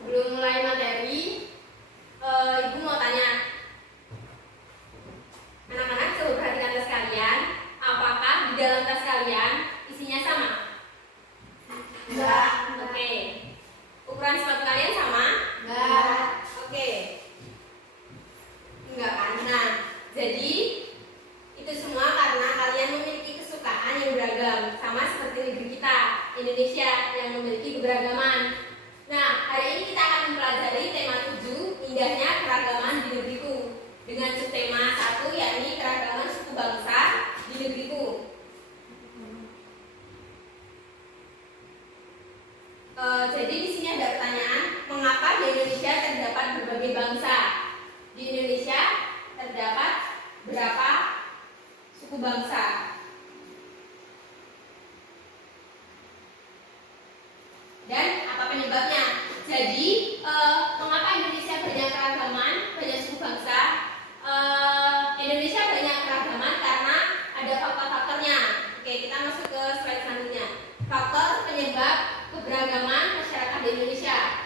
Sebelum mulai materi, Ibu mau tanya, anak-anak coba perhatikan tas kalian. Apakah di dalam tas kalian isinya sama? Enggak. Oke. Ukuran sepatu kalian sama? Enggak. Oke. Enggak kan? Nah, jadi itu semua karena kalian memiliki kesukaan yang beragam, sama seperti negeri kita, Indonesia, yang memiliki keberagaman. Nah, hari ini kita akan mempelajari tema 7, indahnya keragaman di negeriku, dengan subtema 1, yakni keragaman suku bangsa di negeriku. Jadi di sini ada pertanyaan, mengapa di Indonesia terdapat berbagai bangsa? Di Indonesia terdapat berapa suku bangsa? Dan apa penyebabnya? Jadi, mengapa Indonesia banyak keragaman, banyak suku bangsa? Indonesia banyak keragaman karena ada faktor-faktornya. Oke, kita masuk ke slide selanjutnya. Faktor penyebab keberagaman masyarakat di Indonesia.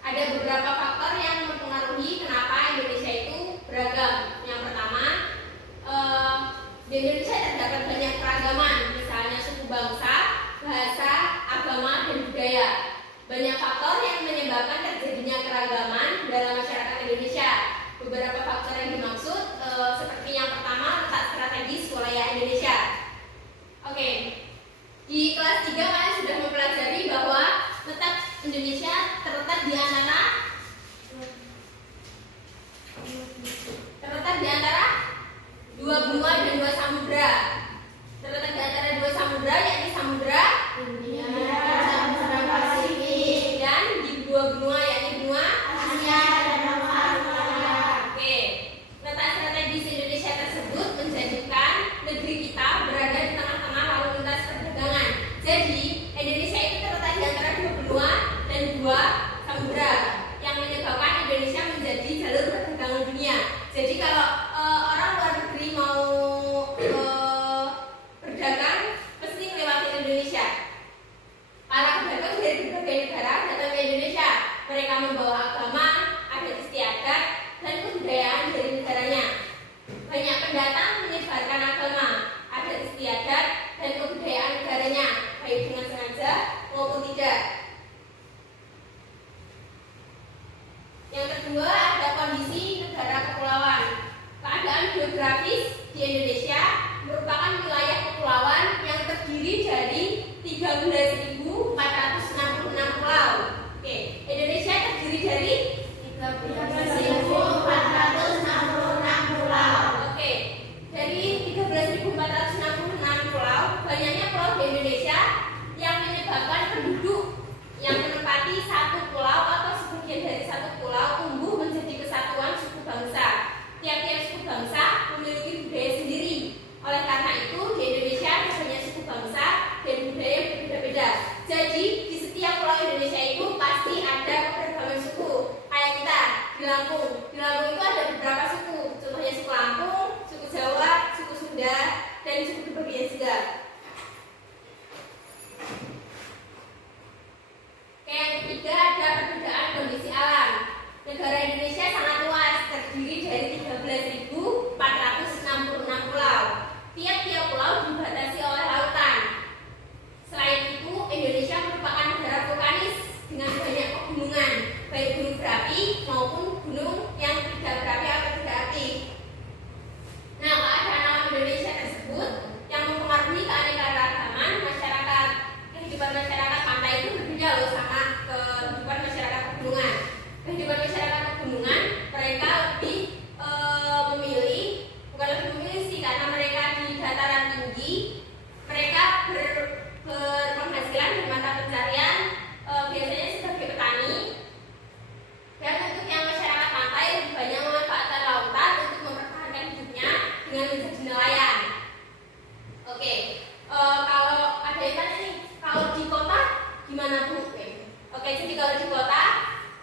Ada beberapa faktor yang mempengaruhi kenapa Indonesia itu beragam. Yang pertama, di Indonesia terdapat banyak keragaman, misalnya suku bangsa, bahasa, agama, dan budaya. Banyak faktor yang menyebabkan terjadinya keragaman dalam masyarakat Indonesia. Beberapa faktor yang dimaksud seperti yang pertama, letak strategis wilayah Indonesia. Oke, di kelas 3 kalian sudah mempelajari bahwa letak Indonesia terletak di antara dua benua dan dua samudra. Terletak di antara dua samudra, yakni Samudra India dan Samudra Pasifik. dan di dua benua, yakni benua Asia dan Australia. Oke, letak strategis Indonesia tersebut menjadikan negeri kita berada di tengah-tengah lalu lintas perdagangan. Jadi, Indonesia itu terletak di antara dua benua dan dua samudra yang menyebabkan Indonesia menjadi jalur perdagangan dunia. Jadi, kalau orang luar negeri mau berdagang, mesti melewati Indonesia. Para pedagang dari berbagai negara datang ke Indonesia. Mereka membawa agama, adat istiadat, dan kebudayaan dari negaranya. Banyak pendatang menyebarkan agama, adat istiadat, dan kebudayaan negaranya, baik dengan sengaja maupun tidak. Yang kedua, ada kondisi negara kepulauan. Keadaan geografis di Indonesia merupakan wilayah kepulauan yang terdiri dari 13.466 pulau. Oke, Indonesia terdiri dari 13.466 pulau. Oke, dari 13.466 pulau, banyaknya pulau di Indonesia yang menyebabkan penduduk yang menempati satu pulau atau sebagian dari satu pulau tumbuh menjadi kesatuan suku bangsa. Tiap-tiap suku bangsa memiliki budaya sendiri. Oleh karena itu, di Indonesia ada banyak suku bangsa dan budaya yang berbeda-beda. Jadi, di setiap pulau Indonesia itu pasti ada keberagaman suku. Kayak kita di Lampung. Di Lampung itu ada beberapa suku. Contohnya suku Lampung, suku Jawa, suku Sunda, dan suku berbagai juga. Yang ketiga, ada perbedaan kondisi alam. Negara Indonesia sangat luas, terdiri dari 13.466 pulau. Tiap-tiap pulau dibatasi oleh lautan. Selain itu, Indonesia merupakan negara vulkanis dengan banyak pegunungan, baik gunung berapi maupun gunung yang tidak berapi atau tidak aktif. Nah, keadaan alam Indonesia tersebut yang mempengaruhi keanekaragaman masyarakat. Kehidupan masyarakat pantai itu berbeda loh sama kehidupan masyarakat pegunungan. Kehidupan masyarakat pegunungan, mereka lebih bukan lebih memilih sih, karena mereka di dataran tinggi, mereka berpenghasilan dari mata pencarian biasanya sebagai petani. Dan untuk yang masyarakat pantai lebih banyak memanfaatkan lautan untuk mempertahankan hidupnya dengan menjadi nelayan. Oke, kalau ada yang tanya nih, kalau di kota gimana Bu? Oke, jadi kalau di kota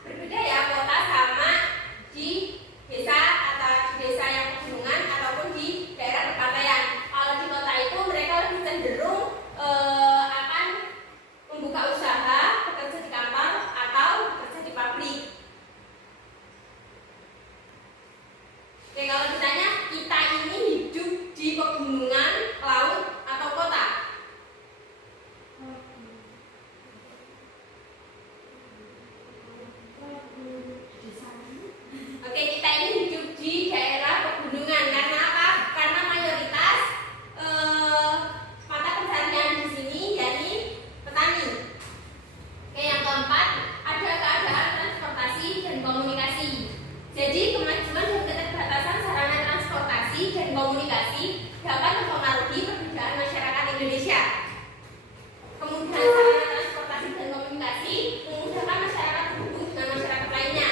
berbeda ya, kota sama di desa atau di desa yang pegunungan ataupun di daerah perpantaian. Kalau di kota itu mereka lebih cenderung akan membuka usaha, bekerja di kantor atau bekerja di pabrik. Jadi kemajuan dan keterbatasan sarana transportasi dan komunikasi dapat mempengaruhi perbedaan masyarakat Indonesia. Kemudahan sarana transportasi dan komunikasi memudahkan masyarakat berhubung dengan masyarakat lainnya.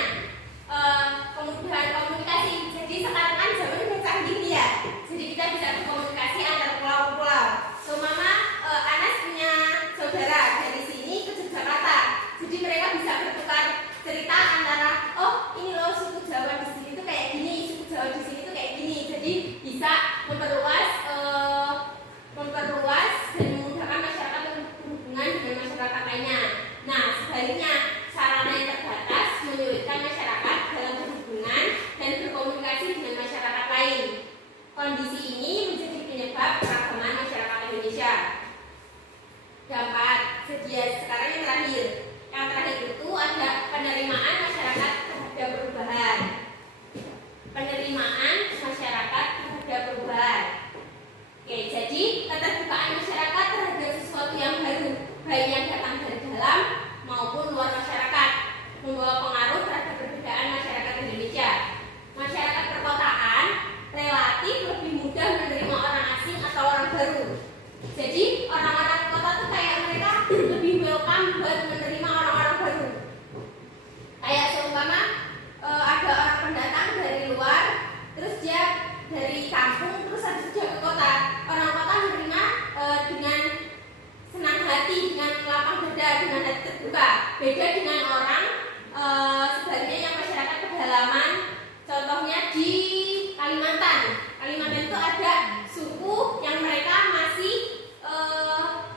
Kemudahan komunikasi, jadi sekarang kan zaman udah canggih ya, jadi kita bisa berkomunikasi antar pulau-pulau. Seumpama Anas punya saudara dari sini ke Yogyakarta, jadi mereka bisa bertukar cerita antara, oh ini loh suku Jawa di sini tuh kayak gini, suku Jawa di sini tuh kayak gini, jadi bisa memperluas dan memudahkan masyarakat untuk berhubungan dengan masyarakat lainnya. Nah, sebaliknya sarana yang terbatas menyulitkan masyarakat dalam berhubungan dan berkomunikasi dengan masyarakat lain. Kondisi ini menjadi penyebab keragaman masyarakat Indonesia. Keempat, jadi sekarang yang terakhir. Yang terakhir itu ada penerimaan masyarakat terhadap perubahan. Penerimaan masyarakat terhadap perubahan. Oke, jadi keterbukaan masyarakat terhadap sesuatu yang baru, baik yang datang dari dalam maupun luar masyarakat, membawa pengaruh terhadap perbedaan masyarakat Indonesia. Masyarakat perkotaan relatif lebih mudah menerima orang asing atau orang baru. Jadi orang-orang kota tuh kayak mereka lebih welcome buat menerima orang-orang baru. Kayak seumpama ada orang pendatang dari luar, terus dia dari kampung, terus habis itu dia ke kota. Orang kota menerima dengan senang hati, dengan lapang dada, dengan hati terbuka. Beda dengan orang sebaliknya yang masyarakat pedalaman. Contohnya di Kalimantan. Kalimantan itu ada suku yang mereka masih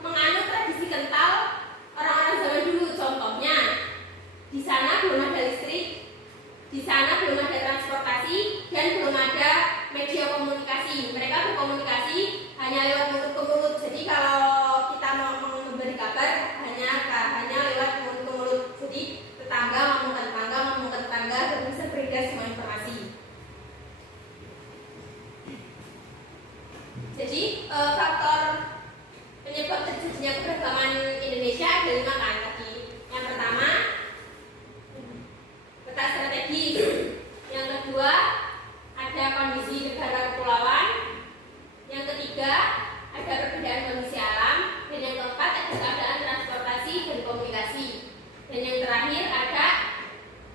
menganut tradisi kental orang-orang zaman dulu. Contohnya di sana belum ada listrik, di sana belum ada transportasi, dan belum ada media komunikasi. Mereka berkomunikasi hanya lewat mulut ke mulut. Jadi kalau kita mau memberi kabar hanya lewat mulut ke mulut. Jadi tetangga ngomong ke tetangga, dan bisa beredar semua informasi. Jadi faktor penyebab terjadinya keberagaman Indonesia ada 5 kan tadi. Yang pertama, peta strategis. Yang kedua, ada kondisi negara kepulauan. Yang ketiga, ada perbedaan kondisi alam. Dan yang keempat, ada keadaan transportasi dan komunikasi. Dan yang terakhir, ada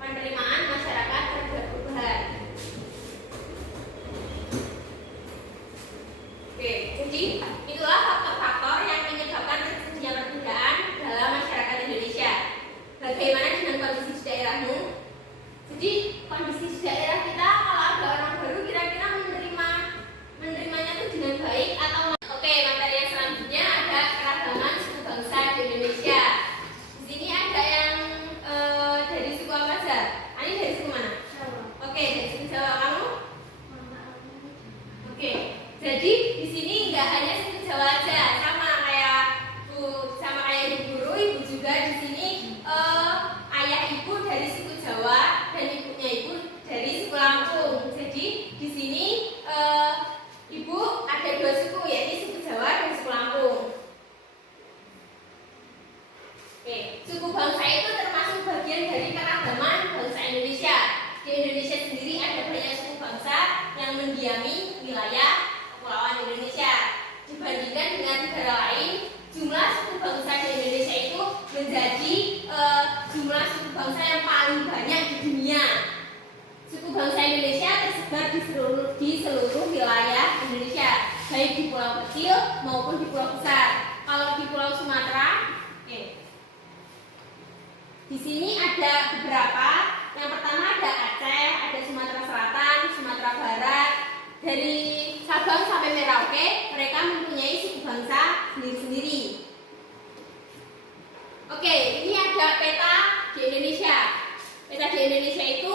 penerimaan masyarakat terhadap perubahan. Oke, jadi itulah faktor-faktor yang menyebabkan terjadinya perbedaan dalam masyarakat Indonesia. Bagaimana dengan kondisi di daerahmu? Jadi kondisi di daerah kita, kalau ada orang baru, kira-kira menerimanya itu dengan baik atau enggak? Oke, materi yang selanjutnya ada keragaman suku bangsa di Indonesia. Di sini ada yang dari suku apa saja? Ini dari suku mana? Jawa. Oke, dari suku Jawa. Kamu? Oke, jadi di sini nggak hanya suku Jawa aja, sama kayak Ibu Guru, Ibu juga di sini ayah ibu dari suku Jawa dan ibunya ibu dari suku Lampung. Jadi di sini ibu ada 2 suku, yaitu suku Jawa dan suku Lampung. Oke, suku bangsa itu termasuk bagian dari keragaman bangsa Indonesia. Di Indonesia sendiri ada banyak suku bangsa yang mendiami wilayah kepulauan Indonesia. Dibandingkan dengan negara lain, jumlah suku bangsa di Indonesia itu menjadi jumlah suku bangsa yang paling banyak di dunia. Suku bangsa Indonesia tersebar di seluruh wilayah Indonesia, baik di pulau kecil maupun di pulau besar. Kalau di Pulau Sumatera, di sini ada beberapa. Yang pertama ada Aceh, ada Sumatera Selatan, Sumatera Barat. Dari Sabang sampai Merauke, mereka mempunyai suku bangsa sendiri-sendiri. Oke, ini ada peta di Indonesia. Peta di Indonesia itu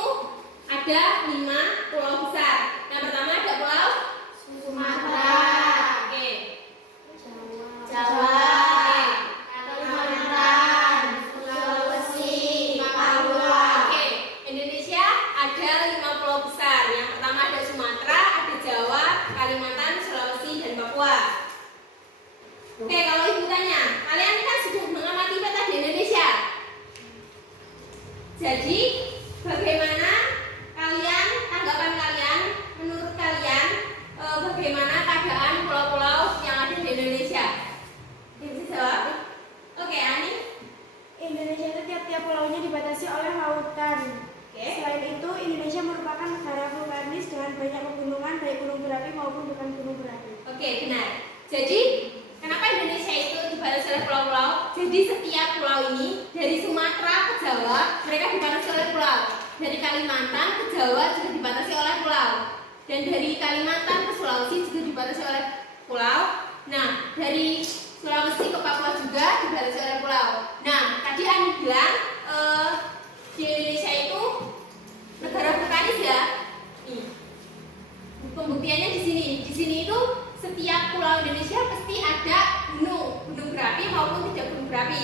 ada 5 pulau besar. Yang pertama ada Pulau Sumatera, Oke. Jawa, Kalimantan, Sulawesi, Papua. Oke, Indonesia ada 5 pulau besar. Yang pertama ada Sumatera, ada Jawa, Kalimantan, Sulawesi, dan Papua. Oke, kalau ibu tanya, kalian kan sudah mengamati peta di Indonesia. Jadi, bagaimana kalian berapi maupun bukan gunung berapi. Oke, benar. Jadi, kenapa Indonesia itu dibatasi oleh pulau-pulau? Jadi setiap pulau ini dari Sumatera ke Jawa mereka dibatasi oleh pulau. Dari Kalimantan ke Jawa juga dibatasi oleh pulau. Dan dari Kalimantan ke Sulawesi juga dibatasi oleh pulau. Nah, dari Sulawesi ke Papua juga dibatasi oleh pulau. Nah, tadi Ani bilang di Indonesia itu negara vulkanis ya. Nih. Pembuktiannya di sini. Di sini itu setiap pulau Indonesia pasti ada gunung berapi maupun tidak gunung berapi.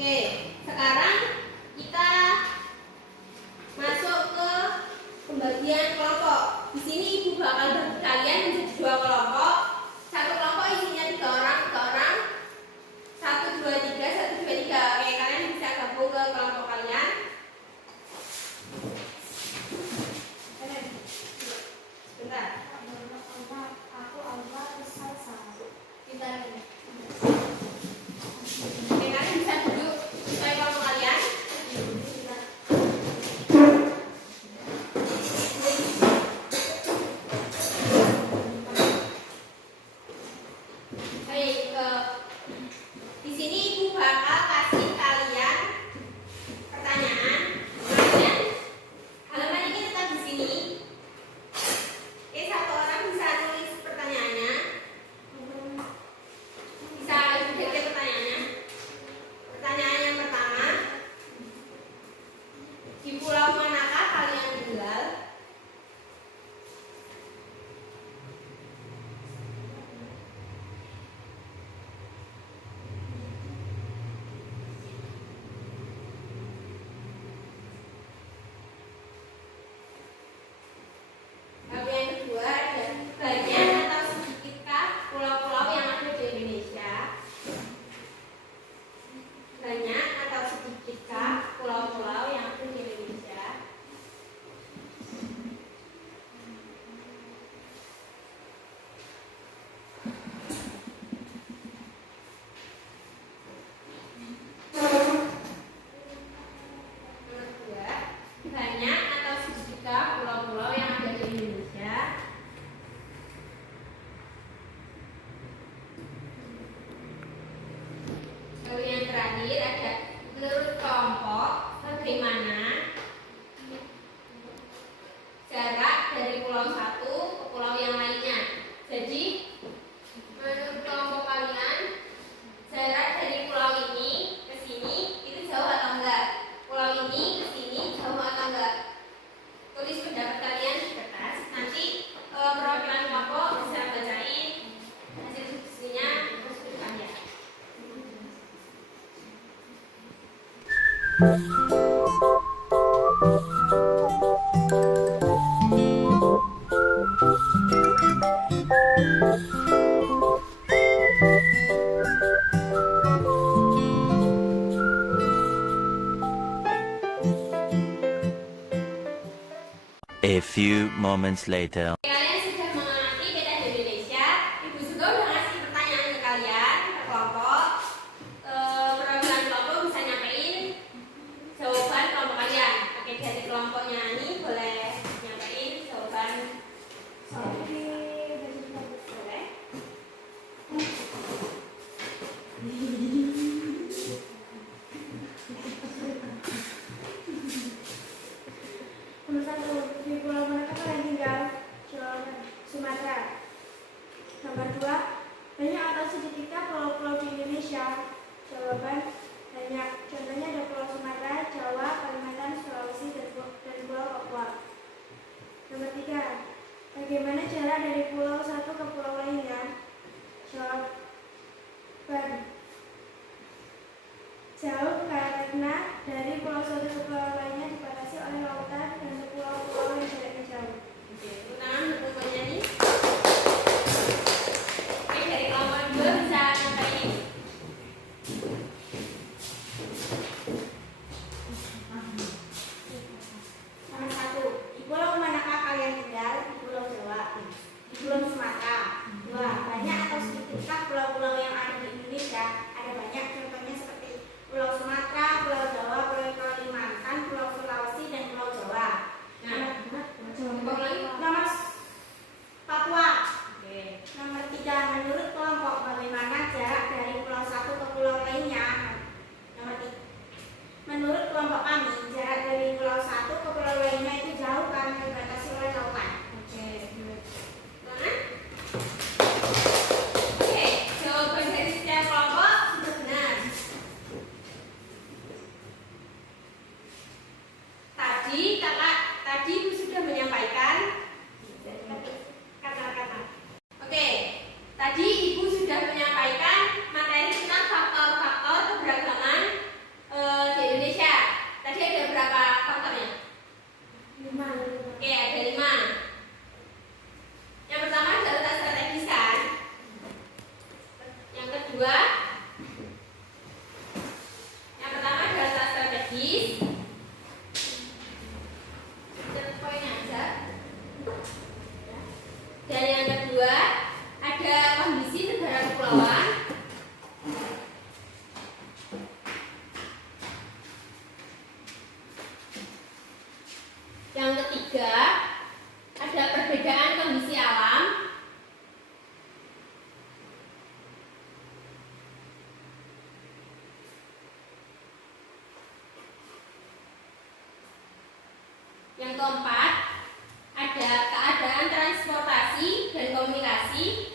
Oke, sekarang kita masuk ke pembagian kelompok. Di sini ibu bakal bagi kalian menjadi 2 kelompok. Satu kelompok isinya 3 orang, 1, 2, 3, 1, 2, 3. Oke, kalian bisa gabung ke kelompok kalian. Sebentar. Aku Allah besar satu. Kita Oke, kalian bisa duduk sesuai kelompok kalian. Baik, di sini ibu bakal kasih kalian pertanyaan. Kalian halaman ini tetap di sini. Oke, satu orang bisa nulis pertanyaannya. Bisa lihat pertanyaannya. Pertanyaan yang pertama, di pulau manakah kalian tinggal? Lalu yang kedua ada banyak atau sedikitkah pulau-pulau yang ada di Indonesia? Banyak atau sedikitkah pulau-pulau yang ada di Indonesia? Nomor 2, banyak atau sedikitkah pulau-pulau yang ada di Indonesia? Lalu yang terakhir ada menurut kelompok bagaimana jarak dari pulau satu ke pulau yang lainnya. Jadi menurut kelompok kalian jarak dari pulau ini ke sini itu jauh atau enggak? Pulau ini ke sini jauh atau enggak? Tulis pendapat kalian di kertas. Nanti perwakilan kelompok bisa bacain hasil diskusinya terus ke depannya. A few moments later. Kalian sudah mengamati peta di Indonesia. Ibu juga udah ngasih pertanyaan ke kalian ke kelompok. Perwakilan kelompok bisa nyampein jawaban kelompok kalian. Oke, dari kelompoknya ini boleh nyampein jawaban. Boleh. Nomor 1, di pulau manakah kalian tinggal? Jawaban Sumatera. Nomor 2, banyak atau sedikitkah pulau-pulau di Indonesia? Jawaban banyak. Contohnya ada Pulau Sumatera, Jawa, Kalimantan, Sulawesi, dan Pulau Papua. Nomor 3, bagaimana jarak dari pulau satu ke pulau lainnya? Jawaban jauh karena dari pulau satu ke pulau lainnya dibatasi oleh lautan dan pulau-pulau yang jaraknya jauh. Oke, tangan kelompoknya nih. Oke, dari kelompok 2 bisa nyampein. Nomor 1, di pulau manakah kalian tinggal? Di Pulau Jawa. Di Pulau Sumatera. 2, banyak atau sedikitkah pulau-pulau yang ada di Indonesia? Ada banyak, contohnya seperti Pulau Sumatera, Pulau Jawa, Pulau Kalimantan, Pulau Sulawesi, dan Pulau Jawa. Nah, strategis. Catat poinnya aja. Dan yang kedua ada kondisi negara kepulauan. Yang ketiga ada perbedaan kondisi alam. Yang keempat ada keadaan transportasi dan komunikasi.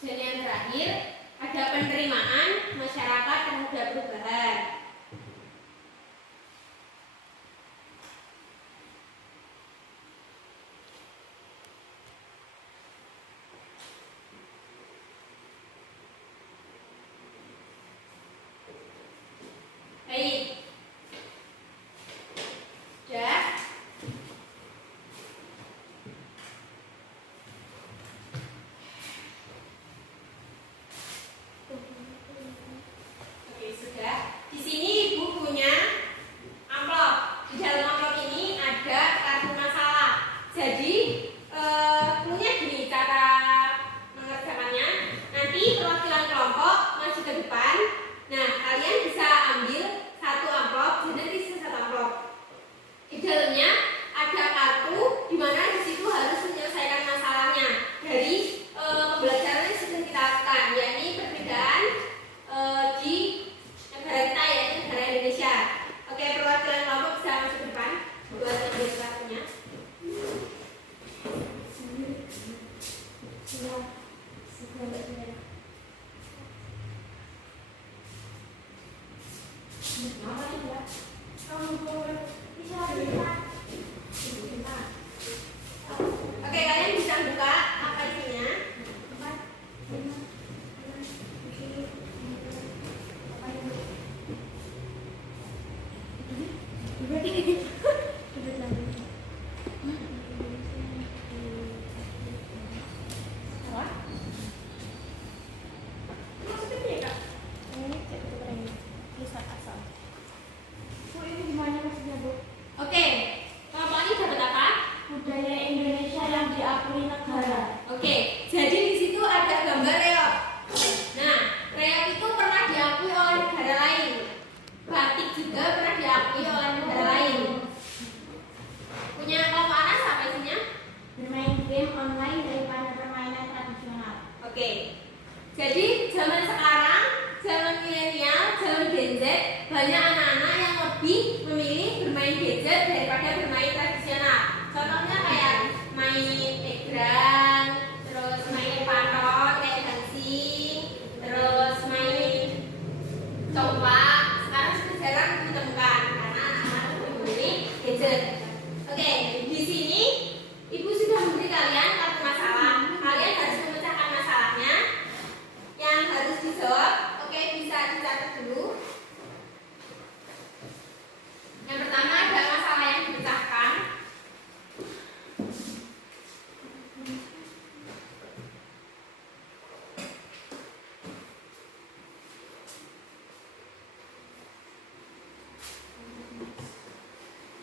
Dan yang terakhir ada penerimaan masyarakat terhadap perubahan. Baik. Sudah? Oke, sudah. Di sini Ibu punya amplop. Di dalam amplop ini ada kartu masalah. Jadi, punya gini cara mengerjakannya. Nanti perwakilan kelompok maju ke depan. Nah, kalian bisa ambil satu amplop, jadi sisa satu amplop. Di dalamnya ada kartu di mana di situ harus menyelesaikan masalahnya dari pembelajaran yang sudah kita lakukan, yakni perbedaan di negara kita yaitu negara Indonesia. Oke, perwakilan kelompok bisa masuk ke depan buat ambil kartunya. Oke, kalian bisa buka apa isinya? Oke, kelompok ini dapat apa? Budaya Indonesia yang diakui negara. Oke, jadi di situ ada gambar reog. Nah, reog itu pernah diakui oleh negara lain. Batik juga pernah diakui oleh negara lain. Punya kelompok anak apa isinya? Bermain game online daripada permainan tradisional. Oke, jadi zaman sekarang, zaman milenial, zaman Gen Z, banyak anak-anak yang lebih memilih bermain gadget daripada bermain tradisional. Contohnya kayak main egrang, terus main paton kayak dancing, terus main congklak. Sekarang sudah jarang ditemukan karena anak-anak lebih memilih gadget. Oke, di sini Ibu sudah memberi kalian kartu masalah. Kalian harus memecahkan masalahnya yang harus dijawab. Oke, bisa dicatat dulu. Yang pertama ada masalah yang dipecahkan.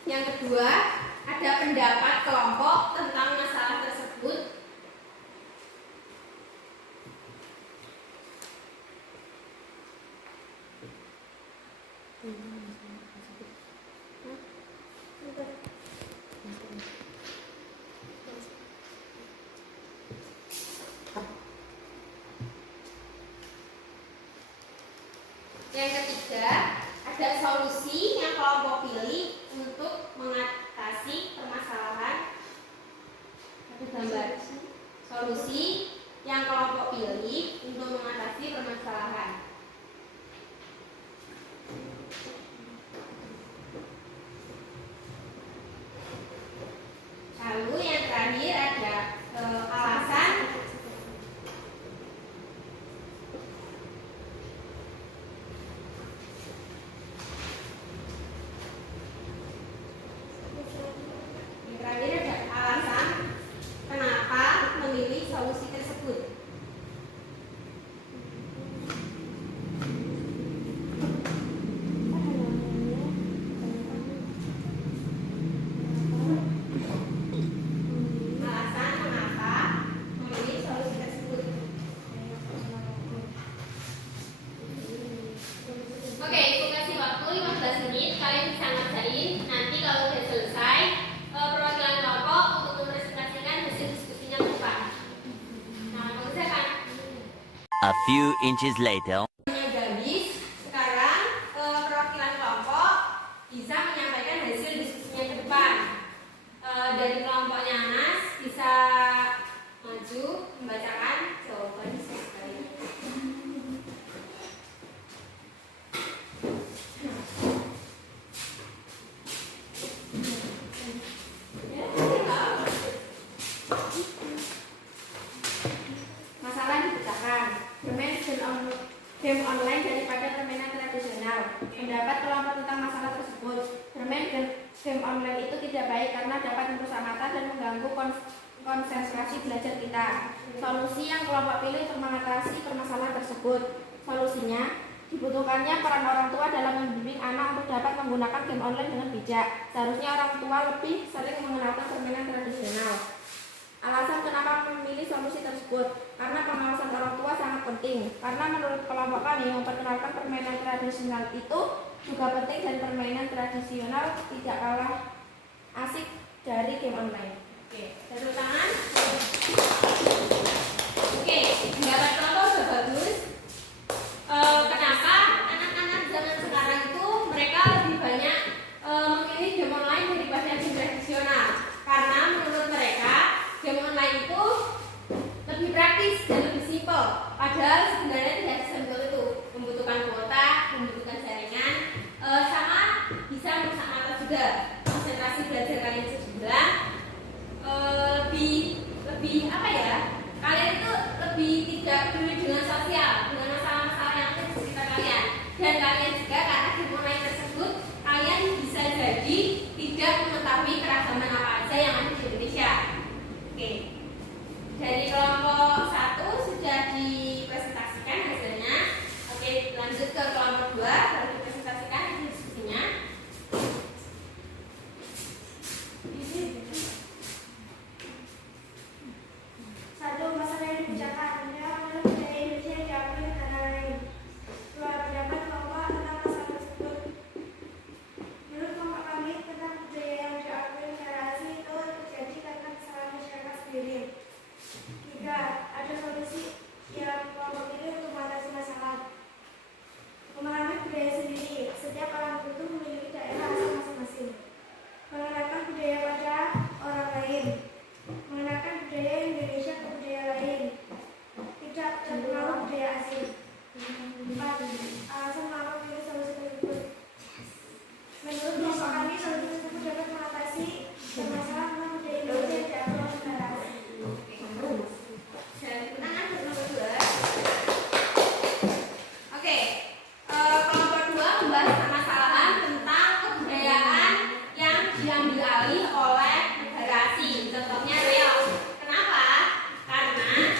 Yang kedua ada pendapat kelompok tentang masalah tersebut. Yang ketiga ada solusi yang kelompok pilih untuk mengatasi permasalahan. few inches later. Gadis, sekarang perwakilan kelompok bisa menyampaikan hasil diskusinya ke depan. Dari kelompoknya Anas bisa maju membacakan jawaban sekali. Masalah dipecahkan. Bermain game online daripada permainan tradisional. Pendapat kelompok tentang masalah tersebut. Bermain game online itu tidak baik karena dapat merusak mata dan mengganggu konsentrasi belajar kita. Solusi yang kelompok pilih untuk mengatasi permasalahan tersebut. Solusinya, dibutuhkannya peran orang tua dalam membimbing anak untuk dapat menggunakan game online dengan bijak. Seharusnya orang tua lebih sering mengenalkan permainan tradisional. Alasan kenapa memilih solusi tersebut, karena pengawasan orang tua sangat penting. Karena menurut kelompok kami, memperkenalkan permainan tradisional itu juga penting dan permainan tradisional tidak kalah asik dari game online. Oke, tepuk tangan. Oke, pendapat kelompok sudah bagus. Kenapa anak-anak zaman sekarang itu mereka lebih banyak memilih game online daripada game tradisional? Karena menurut mereka game online itu lebih praktis dan lebih simpel. Padahal sebenarnya tidak sesimpel itu. Membutuhkan kuota, membutuhkan jaringan, sama bisa merusak mata juga. Konsentrasi belajar kalian sebelah lebih apa ya? Kalian itu lebih tidak peduli dengan sosial, dengan masalah-masalah yang ada di sekitar kalian. Dan kalian juga karena game online tersebut kalian bisa jadi tidak mengetahui keragaman apa aja yang ada di Indonesia. Oke, dari kelompok 1 sudah dipresentasikan hasilnya. Oke, lanjut ke kelompok 2 baru dipresentasikan diskusinya. Satu, masalah yang dibicarakan adalah budaya Indonesia yang diambil negara lain. Dua, pendapat kelompok tentang masalah tersebut. Menurut kelompok kami, tentang budaya yang diambil negara asing itu terjadi karena kesalahan masyarakat sendiri. Tiga, ada solusi yang kelompok ini untuk mengatasi masalah. Memahami budaya sendiri. Setiap orang itu memiliki daerah asal masing-masing. Mengenalkan budaya pada orang lain. Mengenalkan budaya Indonesia ke budaya lain. Tidak terpengaruh budaya asing. 4. Alasan mengapa pilih solusi tersebut. Menurut kelompok kami, solusi tersebut dapat mengatasi permasalahan tentang budaya Indonesia yang diambil oleh negara asing. Dan kemenangan untuk nomor 2. Oke, kelompok 2 membahas permasalahan tentang kebudayaan yang diambil alih oleh negara asing. Contohnya reog. Kenapa? Karena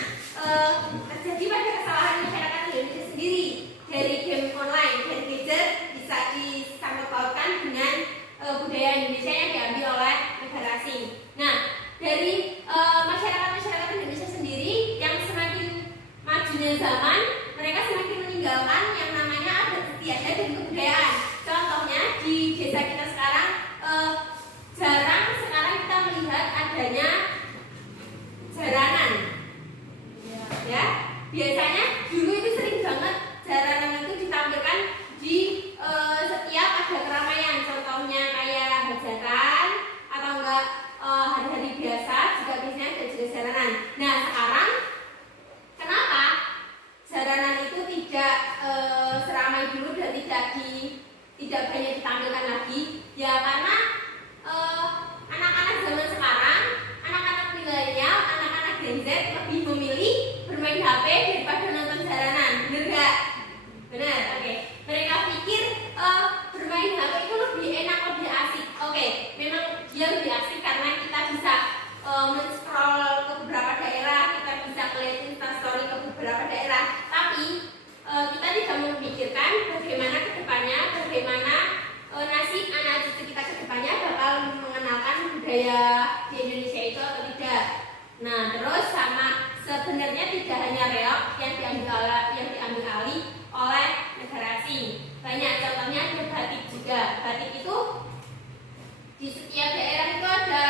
terjadi pada kesalahan masyarakat Indonesia sendiri. Dari game online, dari gadget bisa disangkut pautkan dengan budaya Indonesia yang diambil oleh negara asing. Nah, dari masyarakat Indonesia sendiri yang semakin majunya zaman, mereka semakin meninggalkan yang namanya adat istiadat dan kebudayaan. Contohnya di desa kita sekarang jarang sekarang kita melihat adanya jaranan. Ya, biasanya dulu itu sering banget jaranan itu ditampilkan di setiap ada keramaian. Contohnya kayak hajatan atau enggak hari-hari biasa juga biasanya ada juga jaranan. Nah, sekarang kenapa jaranan itu tidak seramai dulu dan tidak banyak ditampilkan lagi? Ya karena anak-anak zaman sekarang, anak-anak milenial, anak-anak Gen Z lebih memilih bermain HP daripada nonton jaranan. Bener nggak? Bener, oke. Mereka pikir bermain HP itu lebih enak, lebih asik. Oke, memang dia lebih asik karena kita bisa men-scroll ke beberapa daerah, kita bisa melihat instastory ke beberapa daerah. Tapi kita tidak memikirkan bagaimana kedepannya, bagaimana nasib anak cucu kita kedepannya bakal mengenalkan budaya di Indonesia itu atau tidak. Nah, terus sama sebenarnya tidak hanya reog yang diambil alih oleh negara asing. Banyak contohnya ada batik juga. Batik itu di setiap daerah itu ada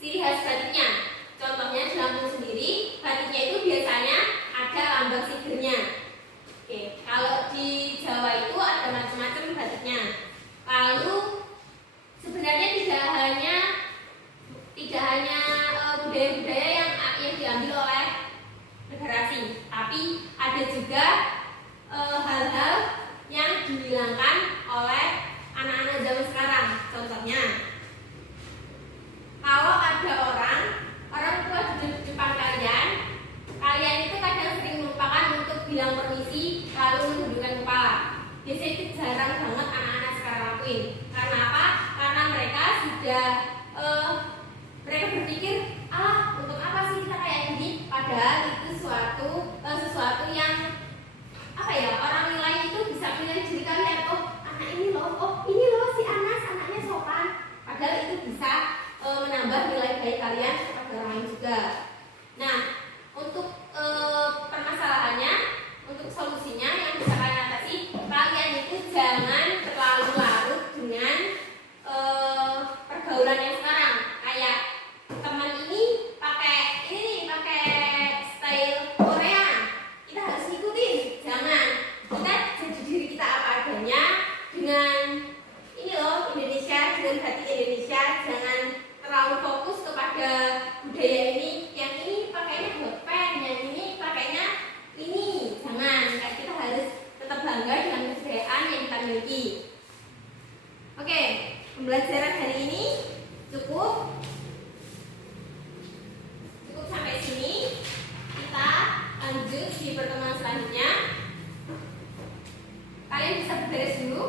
ciri khas batiknya. Contohnya di Lampung sendiri, batiknya itu biasanya ada contohnya. Kalau ada orang tua di depan kalian itu kadang sering melupakan untuk bilang permisi lalu menundukkan kepala. Biasanya itu jarang banget anak-anak sekarang lakuin. Karena apa? Karena mereka sudah mereka berpikir, untuk apa sih kita kayak gini? Padahal itu sesuatu yang orang nilai itu bisa menilai diri kalian. Anak ini loh, ini loh si Anas, anaknya sopan. Padahal itu bisa menambah nilai baik kalian kepada orang lain juga. Nah, untuk permasalahannya, untuk solusinya yang bisa kalian atasi, kalian itu jangan terlalu larut dengan pergaulan yang sekarang. Kayak teman ini pakai style Korea, kita harus ikutin. Jangan, kita jadi diri kita apa adanya dengan Indonesia, dengan hati Indonesia. Jangan terlalu fokus kepada budaya ini. Yang ini pakainya hotpan, yang ini pakainya ini. Jangan, kita harus tetap bangga dengan kebudayaan yang kita miliki. Oke, pembelajaran hari ini cukup sampai sini. Kita lanjut di pertemuan selanjutnya. Kalian bisa berbaris dulu.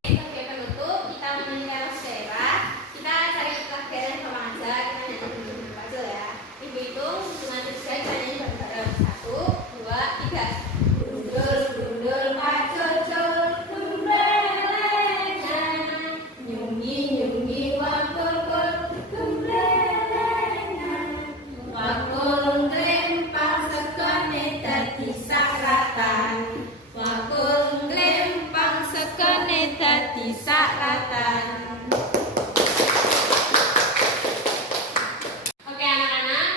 Sebagai penutup, kita menyetel sejarah. Kita cari pelajaran yang gampang aja. Kita nyanyi dulu aja ya. Ibu hitung hitungan ketiga, kita nyanyi bareng-bareng. 1, 2, 3. Gundul, gundul, pacocol, gemblengan, nyungi, nyungi, wakul-kul, gemblengan, wakul nglempang sekone dadi sakratan, wakul nglempang sekone dadi sakratan. Oke anak-anak,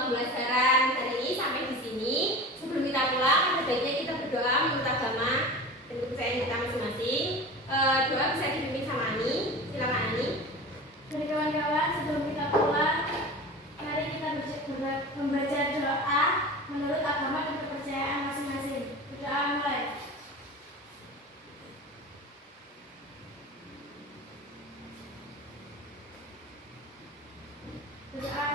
pembelajaran hari ini sampai di sini. Sebelum kita pulang, ada baiknya kita berdoa menurut agama dan kepercayaan kita masing-masing. Doa bisa dipimpin sama Ani. Silakan Ani. Dari kawan-kawan, sebelum kita pulang, mari kita membaca doa menurut agama dan kepercayaan masing-masing. Berdoa mulai. Berdoa